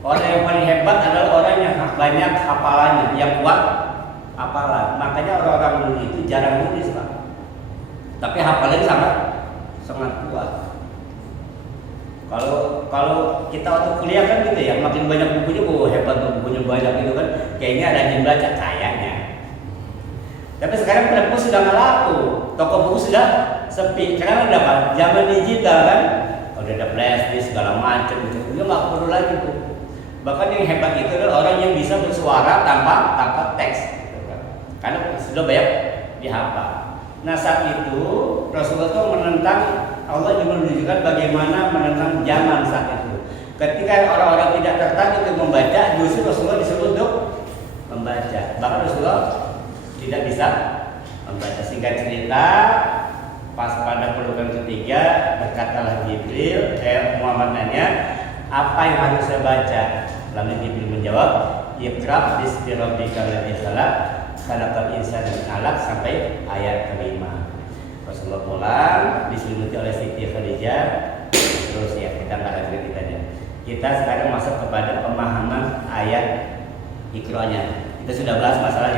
Orang yang paling hebat adalah orang yang banyak hafalannya, yang kuat hafalan. Makanya orang-orang dulu itu jarang nulis, Pak. Tapi hafalannya sangat kuat. Kalau kita waktu kuliah kan gitu ya, makin banyak bukunya, hebat bukunya banyak itu kan, kayaknya ada yang baca kayaknya. Tapi sekarang perpus sudah nggak laku, toko buku sudah sepi. Sekarang udah apa? Zaman digital kan, udah ada flash disk segala macam gitu, udah nggak perlu lagi tuh. Bahkan yang hebat itu adalah orang yang bisa bersuara tanpa teks, gitu kan. Karena sudah banyak dihafal. Nah saat itu Rasulullah itu menentang, Allah juga menunjukkan bagaimana menentang zaman saat itu. Ketika orang-orang tidak tertarik untuk membaca, justru Rasulullah disuruh untuk membaca. Bahkan Rasulullah tidak bisa membaca. Singkat cerita, pas pada pelukan ketiga berkatalah Jibril, Muhammad nanya, apa yang harus saya baca? Lalu Jibril menjawab, Iqra bismi rabbikal ladzi khalaq, khalaqal insana min 'alaq sampai ayat kelima. Rasulullah pulang diselimuti oleh Siti Khadijah. Terus ya kita nggak ada ceritanya. Kita sekarang masuk kepada pemahaman ayat Iqra-nya. Kita sudah bahas masalah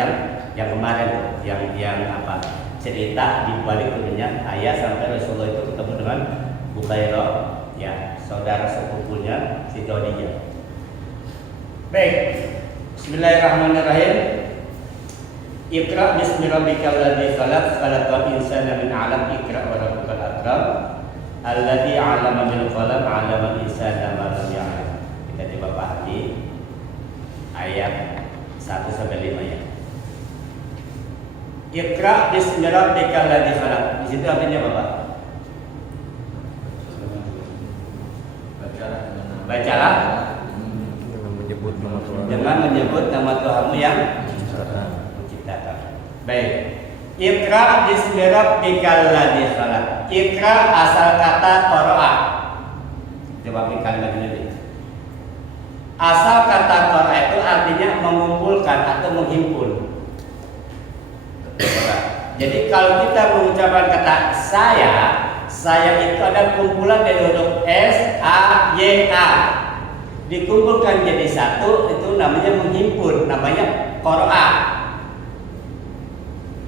yang kemarin tuh, yang apa? Cerita di balik turunnya ayat sampai Rasulullah itu ketemu dengan Bukairah, ya saudara sepupunya Siti Khadijah. Baik, Bismillahirrahmanirrahim. Iqra bismi rabbikal ladzi khalaq, khalaqal insana min 'alaq, iqra wa rabbukal akram, alladzi 'allama bil qalam, 'allamal insana ma lam ya'lam. Kita coba pahami ayat 1 sampai 5 ya. Iqra bismi rabbikal ladzi khalaq. Di situ artinya apa, Pak? Bacalah dengan menyebut nama Tuhanmu yang menciptakan. Baik. Iqra bismi rabbikal ladzi khalaq. Iqra asal kata qara'a. Coba ambil kalimat ini. Asal kata qara'a itu artinya mengumpulkan atau menghimpun. Jadi kalau kita mengucapkan kata saya itu ada kumpulan dari huruf S, A, Y, A. Dikumpulkan jadi satu, itu namanya menghimpun, namanya qara'a.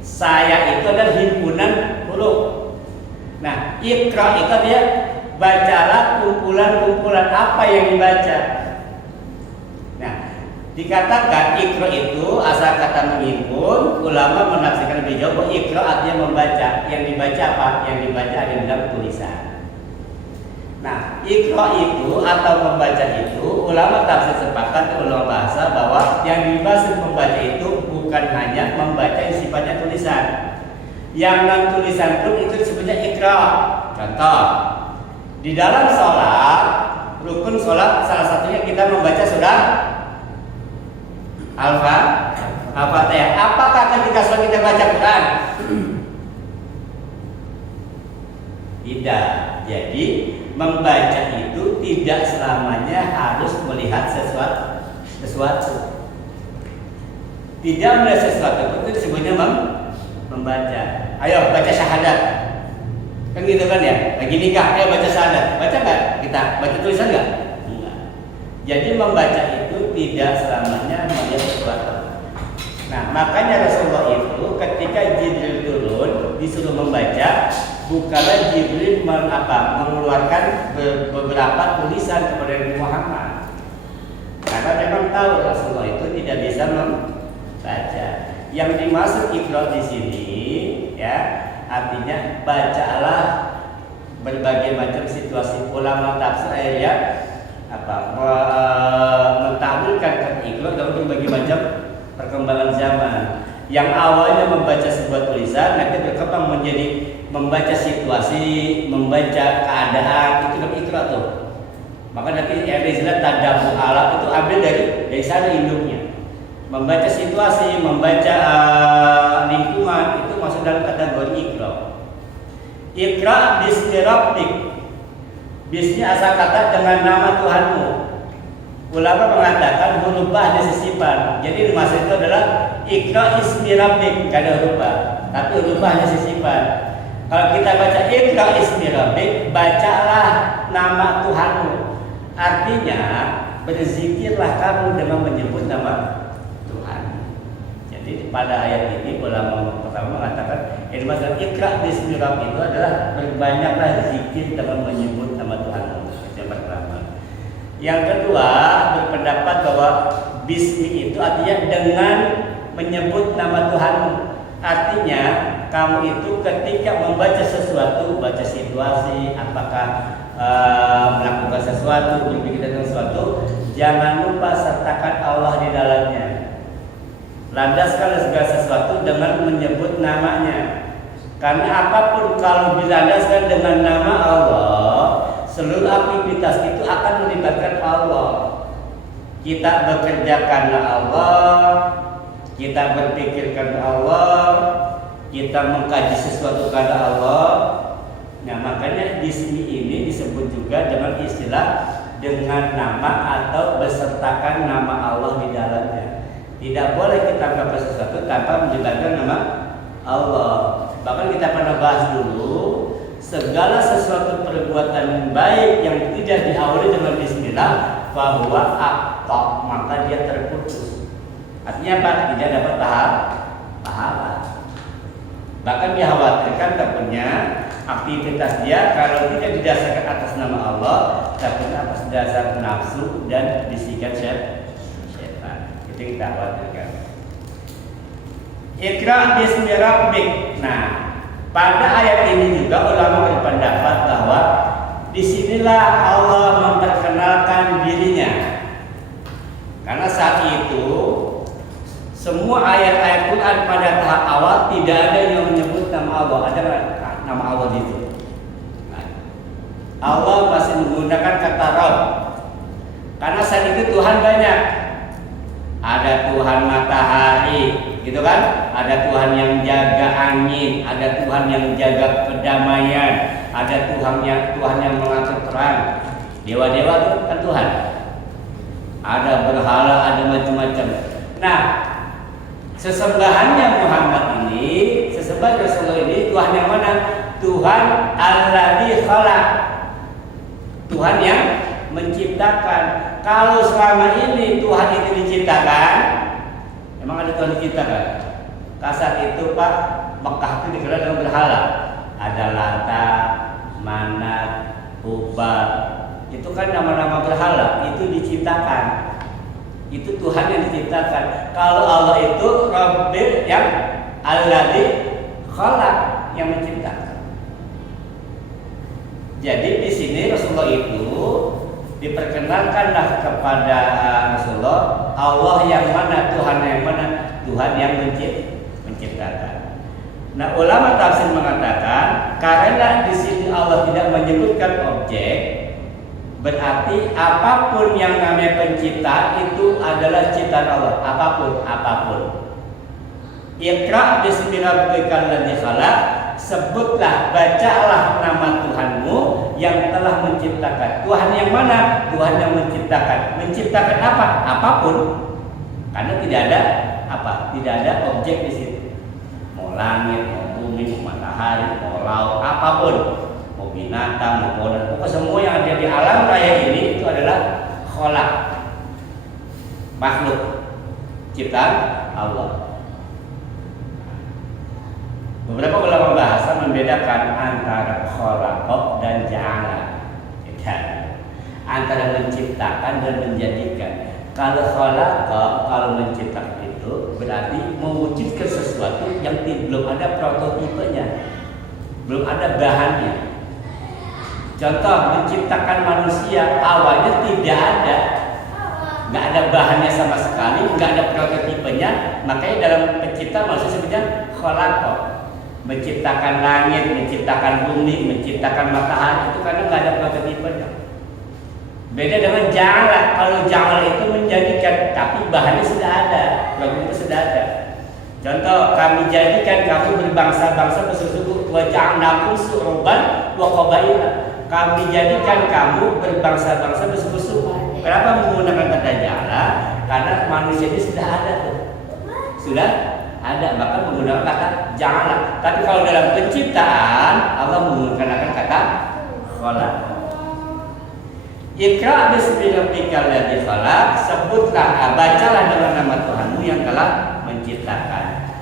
Saya itu adalah himpunan huruf. Nah, Iqra itu dia bacalah kumpulan-kumpulan apa yang dibaca. Nah, dikatakan Iqra itu asal kata menghimpun, ulama menafsirkan lebih jauh bahwa Iqra artinya membaca. Yang dibaca apa? Yang dibaca ada dalam tulisan. Nah, Iqra itu atau membaca itu, ulama tafsir sepakat, ulama bahasa bahwa yang dimaksud membaca itu bukan hanya membaca yang sifatnya tulisan. Yang non tulisan pun itu disebutnya Iqra. Contoh, di dalam sholat, rukun sholat salah satunya kita membaca surah Al-Fatihah. Apakah ketika sholat kita baca Quran? Tidak. Jadi membaca itu tidak selamanya harus melihat sesuatu. Tidak melihat sesuatu itu disebutnya membaca. Ayo baca syahadat. Kan gitu kan ya? Lagi nikah, ayo baca syahadat. Baca nggak? Kita baca tulisan nggak? Enggak. Jadi membaca itu tidak selamanya melihat sesuatu. Nah, makanya Rasulullah itu ketika Jibril turun disuruh membaca, bukanlah Jibril mengeluarkan beberapa tulisan kepada Nabi Muhammad. Karena memang tahu Rasulullah itu tidak bisa membaca. Yang dimaksud Iqra di sini ya, artinya bacalah berbagai macam situasi. Ulama tafsir ya mentakwilkan kata Iqra dalam berbagai macam perkembangan zaman. Yang awalnya membaca sebuah tulisan nanti berkembang menjadi membaca situasi, membaca keadaan, itu dalam Iqra tuh. Maka nanti istilah tadabbur alam itu ambil dari sana induknya. Membaca situasi, membaca lingkungan itu masuk dalam kategori Iqra. Iqra bismi rabbik. Bismi asal kata dengan nama Tuhanmu. Ulama mengatakan huruf ba ada sisipan. Jadi maksud itu adalah Iqra ismi rabbik, gak ada huruf ba, tapi huruf ba ada sisipan. Kalau kita baca Iqra ismi rabbik, bacalah nama Tuhanmu. Artinya berzikirlah kamu dengan menyebut nama Tuhan. Jadi pada ayat ini ulama pertama mengatakan masalah ikra bismi rabbik itu adalah berbanyaklah zikir dengan menyebut nama Tuhan. Yang pertama. Yang kedua berpendapat bahwa bismi itu artinya dengan menyebut nama Tuhan. Artinya kamu itu ketika membaca sesuatu, baca situasi, apakah melakukan sesuatu, berpikir tentang sesuatu, jangan lupa sertakan Allah di dalamnya. Landaskan segala sesuatu dengan menyebut namanya. Karena apapun kalau dilandaskan dengan nama Allah, seluruh aktivitas itu akan melibatkan Allah. Kita bekerja karena Allah, kita berpikir karena Allah, kita mengkaji sesuatu karena Allah. Nah, makanya di sini ini disebut juga dengan istilah dengan nama atau besertakan nama Allah di dalamnya. Tidak boleh kita melakukan sesuatu tanpa melibatkan nama Allah. Bahkan kita pernah bahas dulu, segala sesuatu perbuatan baik yang tidak diawali dengan bismillah bahwa akta, maka dia terputus. Artinya apa? Tidak dapat pahala. Bahkan dikhawatirkan takutnya aktivitas dia kalau tidak didasarkan atas nama Allah, tapi atas dasar nafsu dan bisikan syaitan. Itu kita khawatirkan. Ikra bismi rabbik. Nah, pada ayat ini juga ulama berpendapat bahwa disinilah Allah memperkenalkan dirinya. Karena saat itu semua ayat-ayat Quran pada tahap awal tidak ada yang menyebut nama Allah. Ada nama Allah di situ. Allah masih menggunakan kata Rabb. Karena saat itu Tuhan banyak. Ada Tuhan matahari, gitu kan? Ada Tuhan yang jaga angin, ada Tuhan yang jaga kedamaian, ada Tuhan yang mengatur terang. Dewa-dewa itu kan Tuhan. Ada berhala, ada macam-macam. Nah, sesembahannya Muhammad ini, sesembahan Rasulullah ini Tuhan yang mana? Tuhan alladzi khalaq. Tuhan yang menciptakan. Kalau selama ini Tuhan itu diciptakan, memang ada Tuhan diciptakan. Kasat itu Pak, Mekah itu dikenal dengan berhala. Ada Lata, Manat, Hubal. Itu kan nama-nama berhala, itu diciptakan. Itu Tuhan yang diciptakan. Kalau Allah itu Rabbil yang alladzi khalaq, yang menciptakan. Jadi di sini Rasulullah itu diperkenalkanlah kepada Rasulullah Allah yang mana, Tuhan yang mana, Tuhan yang menciptakan. Nah, ulama tafsir mengatakan karena di sini Allah tidak menyebutkan objek, berarti apapun yang namanya penciptaan itu adalah ciptaan Allah. Apapun. Iqra bismi rabbikal ladzi khalaq, sebutlah, bacalah nama Tuhanmu yang telah menciptakan. Tuhan yang mana? Tuhan yang menciptakan. Menciptakan apa? Apapun. Karena tidak ada apa? Tidak ada objek di situ. Mau langit, mau bumi, mau matahari, mau laut, apapun. Mau binatang, mau pohon, pokoknya semua yang ada di alam raya ini itu adalah khalaq. Makhluk ciptaan Allah. Beberapa ulama bahasa membedakan antara khalaqah dan ja'ala. Antara menciptakan dan menjadikan. Kalau khalaqah, kalau menciptakan itu berarti mewujudkan sesuatu yang belum ada prototipenya, belum ada bahannya. Contoh, menciptakan manusia awalnya tidak ada, nggak ada bahannya sama sekali, nggak ada prototipenya. Makanya dalam pencipta manusia sebutnya khalaqah. Menciptakan langit, menciptakan bumi, menciptakan matahari itu karena nggak ada prototipenya. Beda dengan ja'ala. Kalau ja'ala itu menjadikan, tapi bahannya sudah ada, prototipe sudah ada. Contoh, kami jadikan kamu berbangsa-bangsa bersuku, wa ja'alnakum syu'uban wa qabaila. Kami jadikan kamu berbangsa-bangsa bersuku-suku. Kenapa menggunakan kata ja'ala? Karena manusia ini sudah ada tuh. Sudah ada, bahkan menggunakan kata ja'ala. Tapi kalau dalam penciptaan Allah menggunakan kata khalaq. Iqra bismi rabbikal ladzi khalaq, sebutlah, bacalah dengan nama Tuhanmu yang telah menciptakan.